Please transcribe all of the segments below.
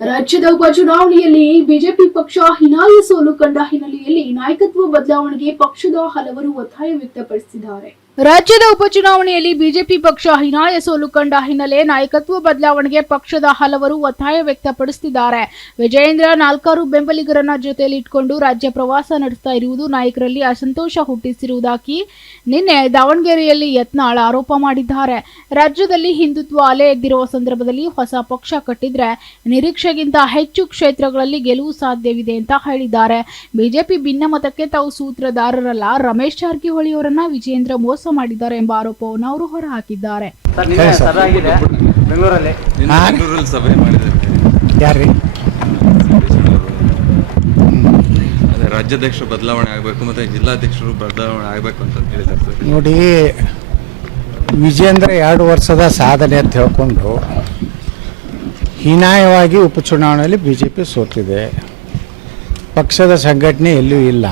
ರಾಜ್ಯದ ಉಪಚುನಾವಣೆಯಲ್ಲಿ ಬಿಜೆಪಿ ಪಕ್ಷ ಹಿನಾಯ ಸೋಲು ಕಂಡ ಹಿನ್ನೆಲೆಯಲ್ಲಿ ನಾಯಕತ್ವ ಬದಲಾವಣೆಗೆ ಪಕ್ಷದ ಹಲವರು ಒತ್ತಾಯ ವ್ಯಕ್ತಪಡಿಸಿದ್ದಾರೆ. ರಾಜ್ಯದ ಉಪಚುನಾವಣೆಯಲ್ಲಿ ಬಿಜೆಪಿ ಪಕ್ಷ ಹೀನಾಯ ಸೋಲು ಕಂಡ ಹಿನ್ನೆಲೆ ನಾಯಕತ್ವ ಬದಲಾವಣೆಗೆ ಪಕ್ಷದ ಹಲವರು ಒತ್ತಾಯ ವ್ಯಕ್ತಪಡಿಸುತ್ತಿದ್ದಾರೆ. ವಿಜಯೇಂದ್ರ ನಾಲ್ಕಾರು ಬೆಂಬಲಿಗರನ್ನ ಜೊತೆಯಲ್ಲಿ ಇಟ್ಕೊಂಡು ರಾಜ್ಯ ಪ್ರವಾಸ ನಡೆಸ್ತಾ ಇರುವುದು ನಾಯಕರಲ್ಲಿ ಅಸಂತೋಷ ಹುಟ್ಟಿಸಿರುವುದಾಗಿ ನಿನ್ನೆ ದಾವಣಗೆರೆಯಲ್ಲಿ ಯತ್ನಾಳ್ ಆರೋಪ ಮಾಡಿದ್ದಾರೆ. ರಾಜ್ಯದಲ್ಲಿ ಹಿಂದುತ್ವ ಅಲೆ ಎದ್ದಿರುವ ಸಂದರ್ಭದಲ್ಲಿ ಹೊಸ ಪಕ್ಷ ಕಟ್ಟಿದ್ರೆ ನಿರೀಕ್ಷೆಗಿಂತ ಹೆಚ್ಚು ಕ್ಷೇತ್ರಗಳಲ್ಲಿ ಗೆಲುವು ಸಾಧ್ಯವಿದೆ ಅಂತ ಹೇಳಿದ್ದಾರೆ. ಬಿಜೆಪಿ ಭಿನ್ನಮತಕ್ಕೆ ತಾವು ಸೂತ್ರಧಾರರಲ್ಲ. ರಮೇಶ್ ಜಾರಕಿಹೊಳಿ ಅವರನ್ನ ವಿಜೇಂದ್ರ ಮೋಸ ಮಾಡಿದ್ದಾರೆ ಎಂಬ ಆರೋಪವನ್ನು ಅವರು ಹೊರಹಾಕಿದ್ದಾರೆ. ಸರ್ ನಿನ್ನೆ ಸರ್ ಆಗಿದೆ ಬೆಂಗಳೂರಲ್ಲಿ. ನಿನ್ನೆ ಬೆಂಗಳೂರಲ್ಲಿ ಸಭೆ ಮಾಡಿದ್ದೇವೆ ಯಾರ್ರಿ? ಅದೇ ರಾಜ್ಯಾಧ್ಯಕ್ಷರು ಬದಲಾವಣೆ ಆಗಬೇಕು ಮತ್ತು ಜಿಲ್ಲಾಧ್ಯಕ್ಷರು ಬದಲಾವಣೆ ಆಗಬೇಕು ಅಂತ ಹೇಳಿದ್ದಾರೆ ಸರ್. ನೋಡಿ ವಿಜೇಂದ್ರ ಎರಡು ವರ್ಷದ ಸಾಧನೆ ಅಂತ ಹೇಳ್ಕೊಂಡು ಹೀನಾಯವಾಗಿ ಉಪಚುನಾವಣೆಯಲ್ಲಿ ಬಿ ಜೆ ಪಿ ಸೋತಿದೆ. ಪಕ್ಷದ ಸಂಘಟನೆ ಎಲ್ಲೂ ಇಲ್ಲ.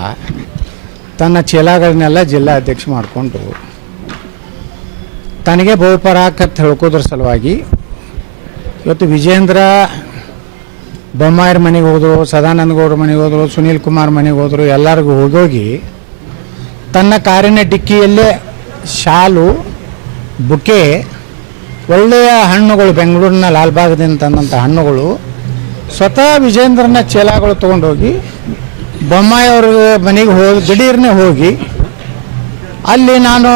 ತನ್ನ ಚೀಲಗಳನ್ನೆಲ್ಲ ಜಿಲ್ಲಾಧ್ಯಕ್ಷ ಮಾಡಿಕೊಂಡು ತನಗೆ ಬಹುಪರಾಕತ್ ಹೇಳ್ಕೋದ್ರ ಸಲುವಾಗಿ ಇವತ್ತು ವಿಜೇಂದ್ರ ಬೊಮ್ಮಾಯರ ಮನೆಗೆ ಹೋದರು ಸದಾನಂದ ಗೌಡ್ರ ಮನೆಗೆ ಹೋದರು, ಸುನೀಲ್ ಕುಮಾರ್ ಮನೆಗೆ ಹೋದರು, ಎಲ್ಲರಿಗೂ ಹೋಗೋಗಿ ತನ್ನ ಕಾರಿನ ಡಿಕ್ಕಿಯಲ್ಲೇ ಶಾಲು, ಬುಕೆ, ಒಳ್ಳೆಯ ಹಣ್ಣುಗಳು ಬೆಂಗಳೂರಿನ ಲಾಲ್ಬಾಗದಿಂದ ತಂದಂಥ ಹಣ್ಣುಗಳು ಸ್ವತಃ ವಿಜೇಂದ್ರನ ಚೇಲಾಗಳು ತೊಗೊಂಡೋಗಿ ಬೊಮ್ಮಾಯಿ ಅವ್ರ ಮನೆಗೆ ಹೋಗಿ, ದಿಢೀರ್ನೇ ಹೋಗಿ ಅಲ್ಲಿ ನಾನು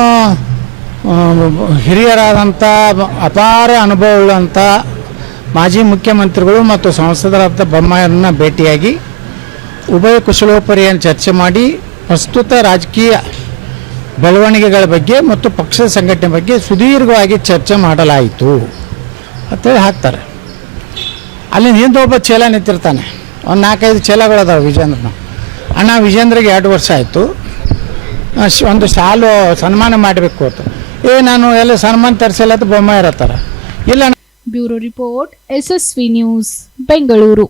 ಹಿರಿಯರಾದಂಥ ಅಪಾರ ಅನುಭವವುಳ್ಳಂಥ ಮಾಜಿ ಮುಖ್ಯಮಂತ್ರಿಗಳು ಮತ್ತು ಸಂಸದರಾದ ಬೊಮ್ಮಾಯಿಯರನ್ನ ಭೇಟಿಯಾಗಿ ಉಭಯ ಕುಶಲೋಪರಿಯನ್ನು ಚರ್ಚೆ ಮಾಡಿ ಪ್ರಸ್ತುತ ರಾಜಕೀಯ ಬೆಳವಣಿಗೆಗಳ ಬಗ್ಗೆ ಮತ್ತು ಪಕ್ಷದ ಸಂಘಟನೆ ಬಗ್ಗೆ ಸುದೀರ್ಘವಾಗಿ ಚರ್ಚೆ ಮಾಡಲಾಯಿತು ಅಂತೇಳಿ ಹಾಕ್ತಾರೆ. ಅಲ್ಲಿ ಹಿಂದೆ ಒಬ್ಬ ಚೇಲ ನಿಂತಿರ್ತಾನೆ. ಒಂದು ನಾಲ್ಕೈದು ಚೇಲಗಳು ಅದಾವೆ ವಿಜೇಂದ್ರನ ಅಣ್ಣ ವಿಜೇಂದ್ರಿಗೆ ಎರಡು ವರ್ಷ ಆಯಿತು. ಒಂದು ಸಾಲು ಸನ್ಮಾನ ಮಾಡಬೇಕು ಅಂತ. ಏ ನಾನು ಎಲ್ಲ ಸನ್ಮಾನ ತರಿಸಿಲ್ಲ ಬೊಮ್ಮ ಇರತ್ತಾರ. ಇಲ್ಲ bureau report SSV news Bengaluru.